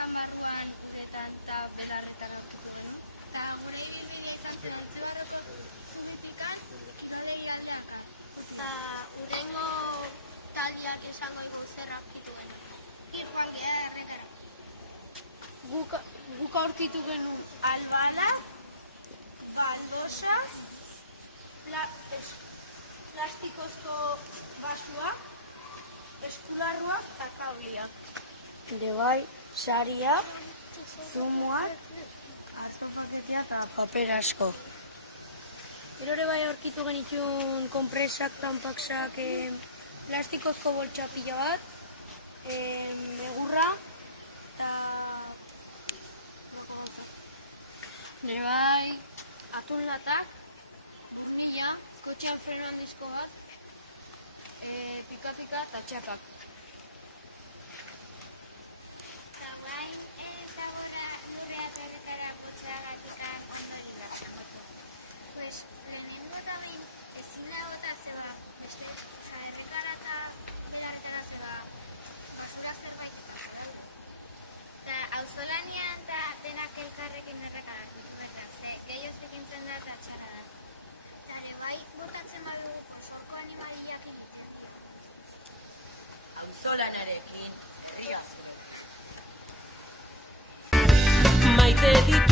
Amerikan barruan uretan eta belarretan aurkitu genuen. Eta gure ibilbidea izan zen Antzebarako zubipikan Kirolegi aldeakan. Eta urengo taldeak esango ego zer aurkitu genuen. Irguan geha errekara. Guk aurkitu genuen albala, baldosa, plastikozko basua, eskularruak eta kauliak. Bai, sariak, zumuak, artopaketea eta paper asko. Gero ere bai aurkitu genituen konpresak, tampaksak, plastikozko boltsa pila bat, egurra, eta... Nire bai, atun latak, burnila, kotxean freno handizko bat, pika-pika eta txakak. Eta guain, ez dagoela lurrea berretara potxagatik ondo ligatzen. Pues, lehenengo eta behin ezin dagoeta zeba, beste, errekara eta belarretara zeba, basura zerbait. Eta auzolanean eta denak elkarrekin errekaratu duetan, ze gehioz ekintzen da eta txara da. Eta ere bai, botatzen badu osorko animaliak ikutzen. Auzolanarekin herria zuen. Maite ditu